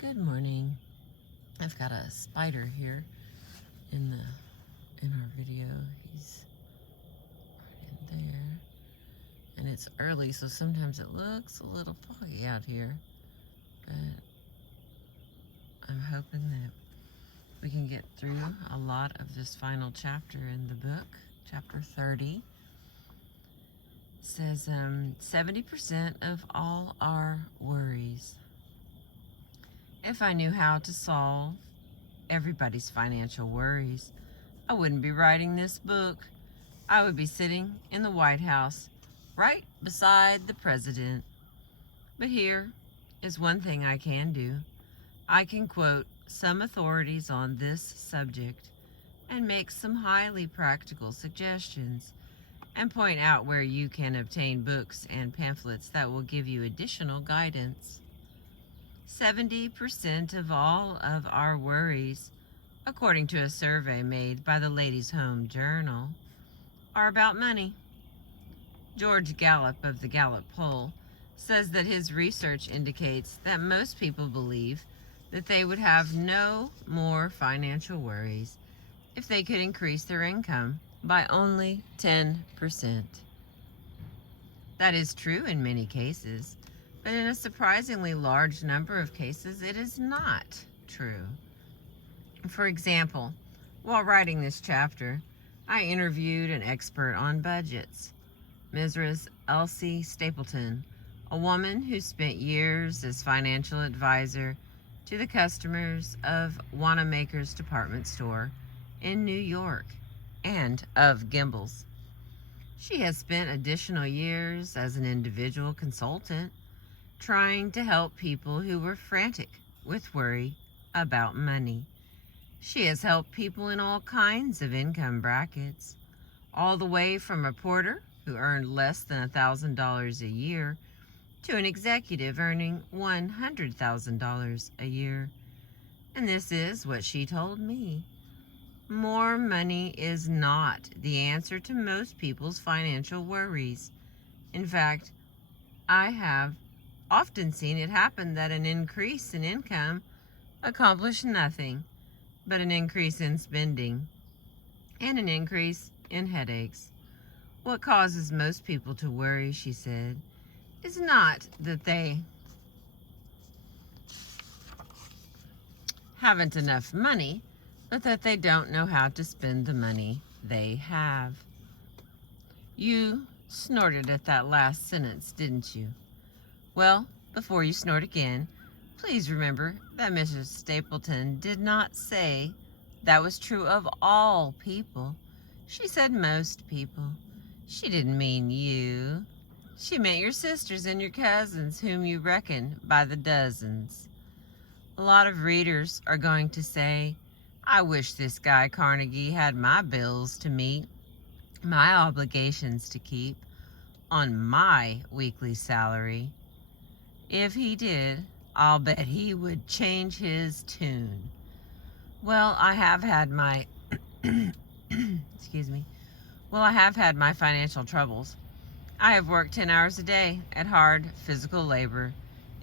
Good morning. I've got a spider here in our video. He's right in there. And it's early, so sometimes it looks a little foggy out here. But I'm hoping that we can get through a lot of this final chapter in the book. Chapter 30 says 70% of all our worries. If I knew how to solve everybody's financial worries, I wouldn't be writing this book. I would be sitting in the White House right beside the president. But here is one thing I can do. I can quote some authorities on this subject and make some highly practical suggestions and point out where you can obtain books and pamphlets that will give you additional guidance. 70% of all of our worries, according to a survey made by the Ladies' Home Journal, are about money. George Gallup of the Gallup poll says that his research indicates that most people believe that they would have no more financial worries if they could increase their income by only 10%. That is true in many cases, but in a surprisingly large number of cases, it is not true. For example, while writing this chapter, I interviewed an expert on budgets, Mrs. Elsie Stapleton, a woman who spent years as financial advisor to the customers of Wanamaker's department store in New York and of Gimbel's. She has spent additional years as an individual consultant trying to help people who were frantic with worry about money. She has helped people in all kinds of income brackets, all the way from a porter who earned less than $1,000 a year to an executive earning $100,000 a year. And this is what she told me. More money is not the answer to most people's financial worries. In fact, I have often seen it happen that an increase in income accomplished nothing but an increase in spending and an increase in headaches. What causes most people to worry, she said, is not that they haven't enough money, but that they don't know how to spend the money they have. You snorted at that last sentence, didn't you? Well, before you snort again, please remember that Mrs. Stapleton did not say that was true of all people. She said most people. She didn't mean you. She meant your sisters and your cousins, whom you reckon by the dozens. A lot of readers are going to say, I wish this guy Carnegie had my bills to meet, my obligations to keep, on my weekly salary. If he did, I'll bet he would change his tune. Well, I have had my excuse me. Well, I have had my financial troubles. I have worked 10 hours a day at hard physical labor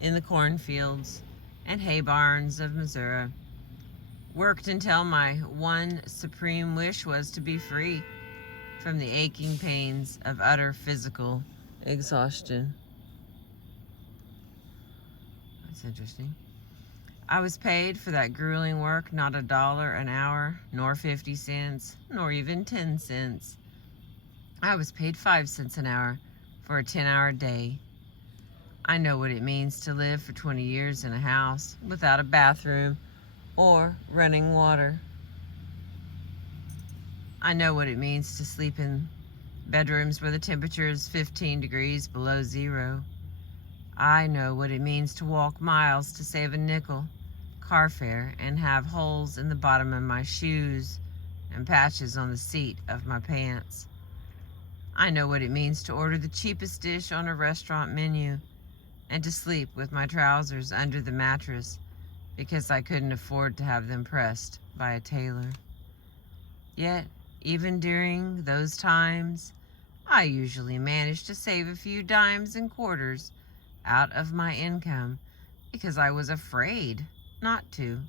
in the cornfields and hay barns of Missouri. Worked until my one supreme wish was to be free from the aching pains of utter physical exhaustion. That's interesting. I was paid for that grueling work not $1 an hour, nor 50 cents, nor even 10 cents. I was paid 5 cents an hour for a 10-hour day. I know what it means to live for 20 years in a house without a bathroom or running water. I know what it means to sleep in bedrooms where the temperature is 15 degrees below zero. I know what it means to walk miles to save a nickel car fare and have holes in the bottom of my shoes and patches on the seat of my pants. I know what it means to order the cheapest dish on a restaurant menu and to sleep with my trousers under the mattress because I couldn't afford to have them pressed by a tailor. Yet, even during those times, I usually managed to save a few dimes and quarters out of my income because I was afraid not to.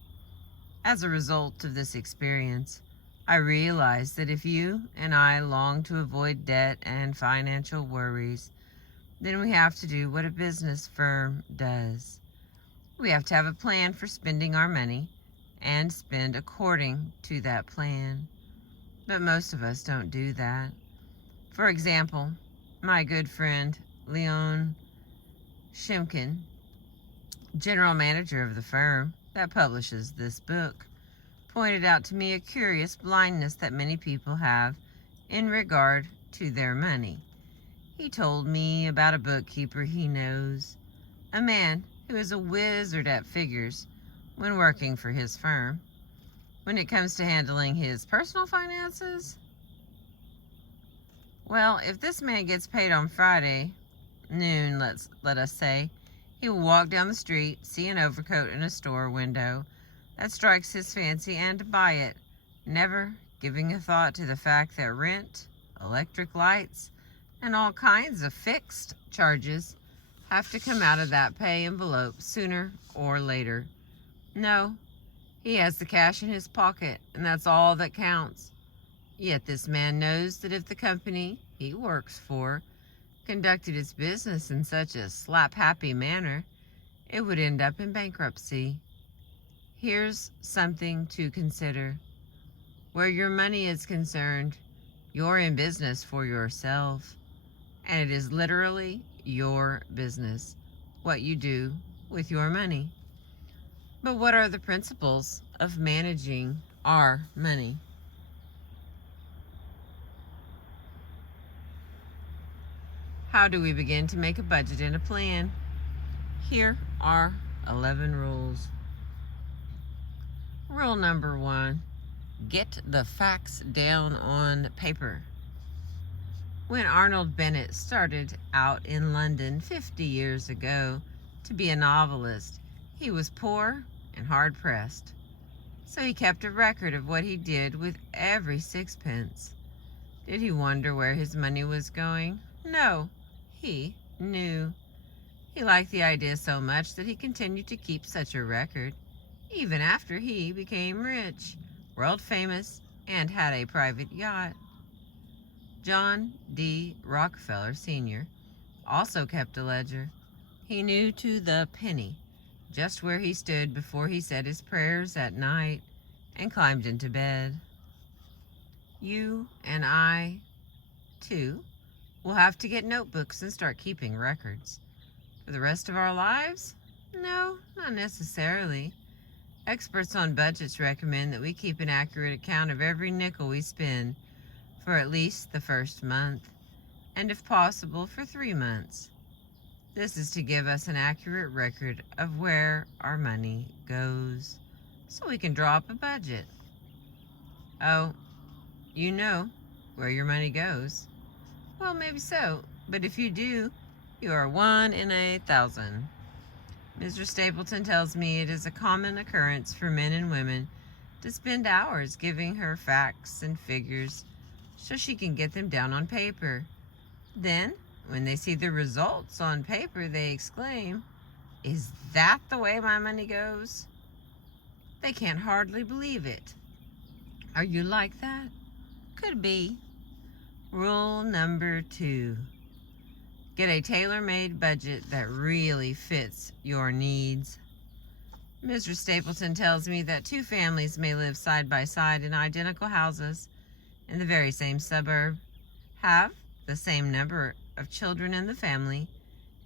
As a result of this experience, I realized that if you and I long to avoid debt and financial worries, then we have to do what a business firm does. We have to have a plan for spending our money and spend according to that plan. But most of us don't do that. For example, my good friend Leon Shimkin, general manager of the firm that publishes this book, pointed out to me a curious blindness that many people have in regard to their money. He told me about a bookkeeper he knows, a man who is a wizard at figures when working for his firm. When it comes to handling his personal finances, well, if this man gets paid on Friday noon, let us say, he will walk down the street, see an overcoat in a store window that strikes his fancy, and buy it, never giving a thought to the fact that rent, electric lights, and all kinds of fixed charges have to come out of that pay envelope sooner or later. No, he has the cash in his pocket, and that's all that counts. Yet this man knows that if the company he works for conducted its business in such a slap-happy manner, it would end up in bankruptcy. Here's something to consider. Where your money is concerned, you're in business for yourself, and it is literally your business what you do with your money. But what are the principles of managing our money? How do we begin to make a budget and a plan? Here are 11 rules. Rule number 1, get the facts down on paper. When Arnold Bennett started out in London 50 years ago to be a novelist, he was poor and hard-pressed. So he kept a record of what he did with every sixpence. Did he wonder where his money was going? No, he knew. He liked the idea so much that he continued to keep such a record, even after he became rich, world famous, and had a private yacht. John D. Rockefeller Sr. also kept a ledger. He knew to the penny just where he stood before he said his prayers at night and climbed into bed. You and I, too, will have to get notebooks and start keeping records. For the rest of our lives? No, not necessarily. Experts on budgets recommend that we keep an accurate account of every nickel we spend for at least the first month, and if possible for 3 months. This is to give us an accurate record of where our money goes, so we can draw up a budget. Oh, you know where your money goes. Well, maybe so, but if you do, you are 1 in 1,000. Mr. Stapleton tells me it is a common occurrence for men and women to spend hours giving her facts and figures so she can get them down on paper. Then, when they see the results on paper, they exclaim, "Is that the way my money goes?" They can't hardly believe it. Are you like that? Could be. Rule number 2. Get a tailor-made budget that really fits your needs. Mr. Stapleton tells me that 2 families may live side by side in identical houses in the very same suburb, have the same number of children in the family,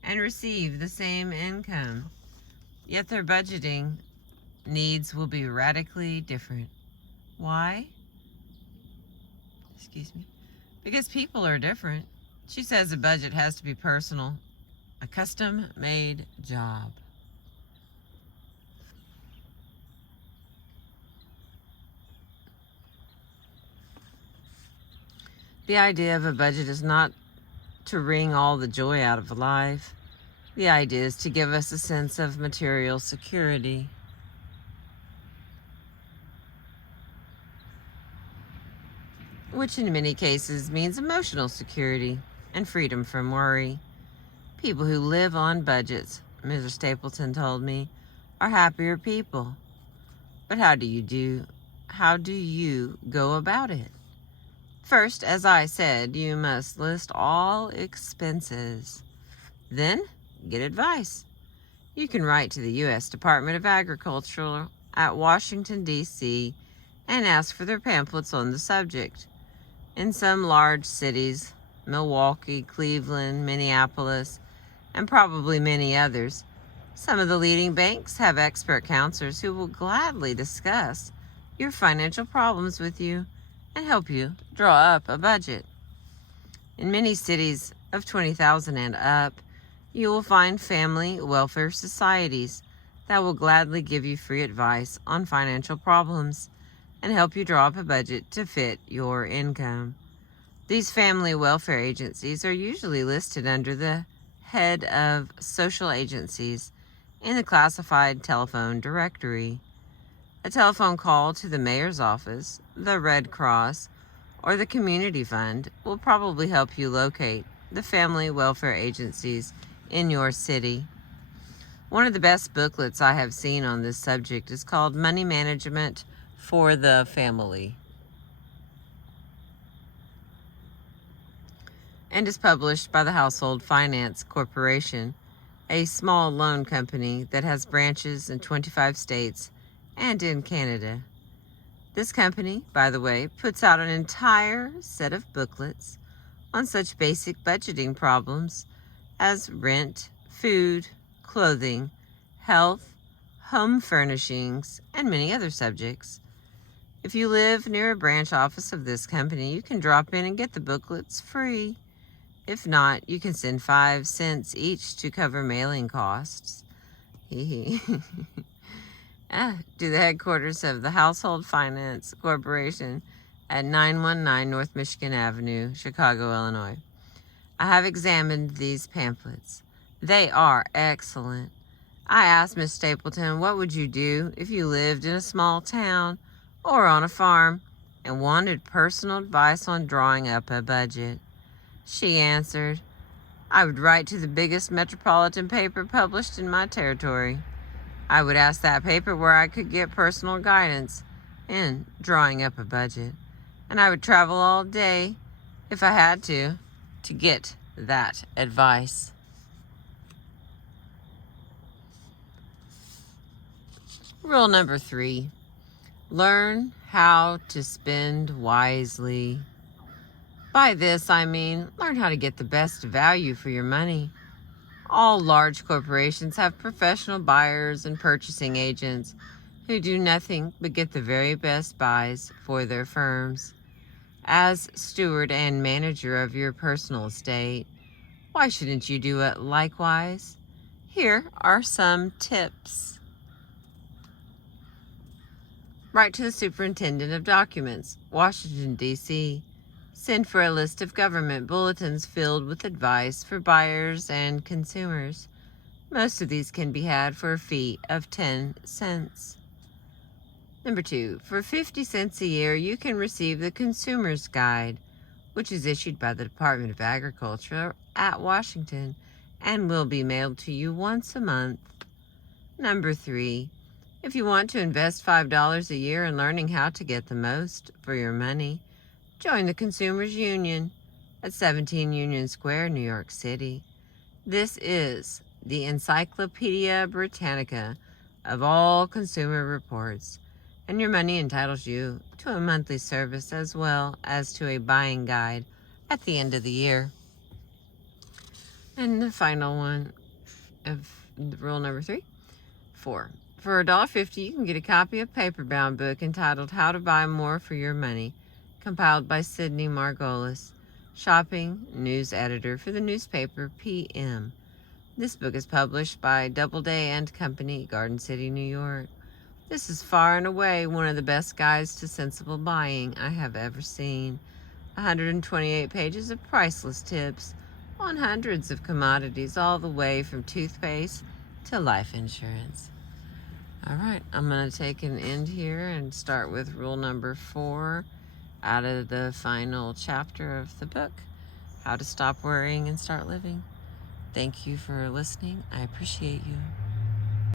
and receive the same income. Yet their budgeting needs will be radically different. Why? Because people are different. She says a budget has to be personal, a custom-made job. The idea of a budget is not to wring all the joy out of life. The idea is to give us a sense of material security. Which in many cases means emotional security and freedom from worry. People who live on budgets, Mr. Stapleton told me, are happier people. But how do you go about it? First, as I said, you must list all expenses. Then, get advice. You can write to the U.S. Department of Agriculture at Washington, D.C., and ask for their pamphlets on the subject. In some large cities, Milwaukee, Cleveland, Minneapolis, and probably many others, some of the leading banks have expert counselors who will gladly discuss your financial problems with you and help you draw up a budget. In many cities of 20,000 and up, you will find family welfare societies that will gladly give you free advice on financial problems and help you draw up a budget to fit your income. These family welfare agencies are usually listed under the head of social agencies in the classified telephone directory. A telephone call to the mayor's office, the Red Cross, or the community fund will probably help you locate the family welfare agencies in your city. One of the best booklets I have seen on this subject is called Money Management for the Family, and is published by the Household Finance Corporation, a small loan company that has branches in 25 states and in Canada. This company, by the way, puts out an entire set of booklets on such basic budgeting problems as rent, food, clothing, health, home furnishings, and many other subjects. If you live near a branch office of this company, you can drop in and get the booklets free. If not, you can send 5 cents each to cover mailing costs. To the headquarters of the Household Finance Corporation at 919 North Michigan Avenue, Chicago, Illinois. I have examined these pamphlets. They are excellent. I asked Miss Stapleton, what would you do if you lived in a small town or on a farm and wanted personal advice on drawing up a budget? She answered, I would write to the biggest metropolitan paper published in my territory. I would ask that paper where I could get personal guidance in drawing up a budget. And I would travel all day, if I had to get that advice. Rule number 3, learn how to spend wisely. By this, I mean learn how to get the best value for your money. All large corporations have professional buyers and purchasing agents who do nothing but get the very best buys for their firms. As steward and manager of your personal estate, why shouldn't you do it likewise? Here are some tips. Write to the Superintendent of Documents, Washington, D.C. Send for a list of government bulletins filled with advice for buyers and consumers. Most of these can be had for a fee of 10 cents. Number 2, for 50 cents a year, you can receive the Consumer's Guide, which is issued by the Department of Agriculture at Washington and will be mailed to you once a month. Number 3, if you want to invest $5 a year in learning how to get the most for your money, join the Consumers Union at 17 Union Square, New York City. This is the Encyclopedia Britannica of all consumer reports, and your money entitles you to a monthly service as well as to a buying guide at the end of the year. And the final one of rule number 3, 4. For $1.50, you can get a copy of a paper-bound book entitled How to Buy More for Your Money, compiled by Sidney Margolis, shopping news editor for the newspaper PM. This book is published by Doubleday and Company, Garden City, New York. This is far and away one of the best guides to sensible buying I have ever seen. 128 pages of priceless tips on hundreds of commodities, all the way from toothpaste to life insurance. All right, I'm going to take an end here and start with rule number 4 out of the final chapter of the book, How to Stop Worrying and Start Living. Thank you for listening. I appreciate you.